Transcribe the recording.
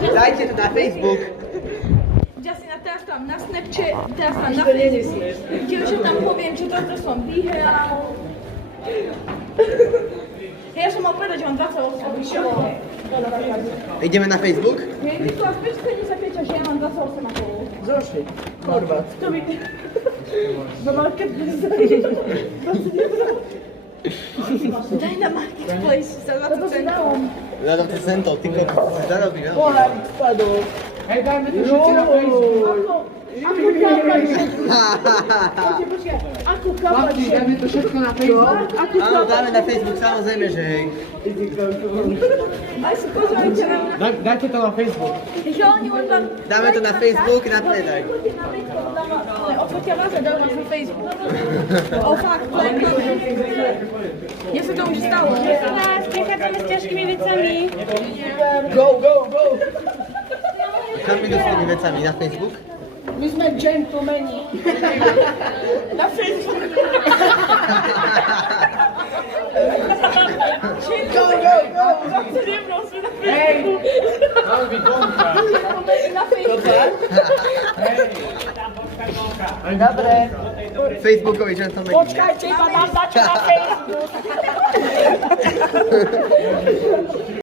Dajcie to na Facebook. Justin, a teraz tam na Snapcie, teraz tam na Facebooku. Kiedyś tam powiem, czy to są bichy, ja som opovedať, že mám 20 osôb. Idziemy na Facebook? Nie, tylko aż nie zapiecie, że ja mam 28 na koło. Zosi. Kurwa. To mi... No market daj na marketplace za 20 centów. Za 20 centów, tylko zarobi, no. Pola wpadło. Hej, dajmy to życie na Facebook. Aku kapać się. Aku kapać Babci, się. dajmy to wszystko na Facebook. Áno, dáme na Facebook, samozrejme, že hej. Aj si pozrite na... Dajte to na Facebook. Že oni možno... Dáme to na Facebook, na predaj. Odfotia vás a dajú na Facebook. O fakt, to je pravda. Mne sa to už stalo. Prichádzame s ťažkými vecami. Go, go, go. Kam idú s tými vecami? Na Facebook? My sme džentlmeni. Na Facebook. Go, go, go. Hej! Máme byť vonka. Na Facebook. Dobre. Facebookovi gentleman. Počkajte, iba dám dať na Facebook.